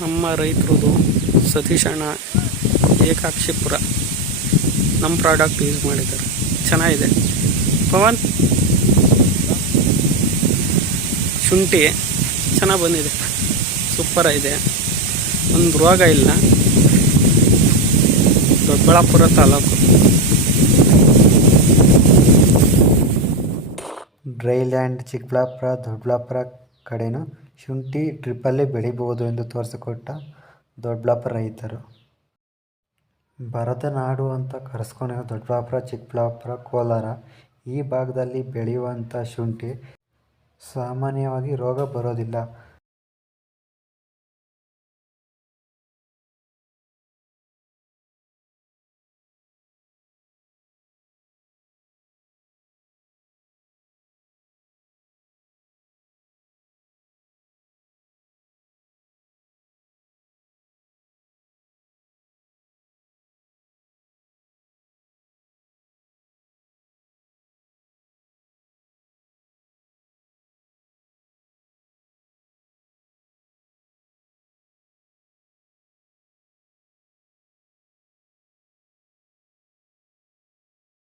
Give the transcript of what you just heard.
ನಮ್ಮ ರೈತರದು ಸತೀಶ್ ಅಣ್ಣ ಏಕಾಕ್ಷಿಪುರ ನಮ್ಮ ಪ್ರಾಡಕ್ಟ್ ಯೂಸ್ ಮಾಡಿದ್ದಾರೆ. ಚೆನ್ನಾಗಿದೆ. ಪವನ್? ಶುಂಠಿ ಚೆನ್ನಾಗಿ ಬಂದಿದೆ. ಸೂಪರ್ ಇದೆ ಒಂದು ರೋಗ ಇಲ್ಲ. ದೊಡ್ಡಬಳ್ಳಾಪುರ ತಾಲೂಕು. ಡ್ರೈ ಲ್ಯಾಂಡ್ ಚಿಕ್ಕಬಳ್ಳಾಪುರ, ದೊಡ್ಡಬಳ್ಳಾಪುರ ಕಡೆನೂ ಶುಂಠಿ ಡ್ರಿಪ್ಪಲ್ಲೇ ಬೆಳಿಬೋದು ಎಂದು ತೋರಿಸಿಕೊಟ್ಟ ದೊಡ್ಡಬಳ್ಳಾಪುರ ರೈತರು. ಬರದ ನಾಡು ಅಂತ ಕರೆಸ್ಕೊಂಡಿರೋ ದೊಡ್ಡಬಳ್ಳಾಪುರ, ಚಿಕ್ಕಬಳ್ಳಾಪುರ, ಕೋಲಾರ ಈ ಭಾಗದಲ್ಲಿ ಬೆಳೆಯುವಂಥ ಶುಂಠಿ ಸಾಮಾನ್ಯವಾಗಿ ರೋಗ ಬರೋದಿಲ್ಲ.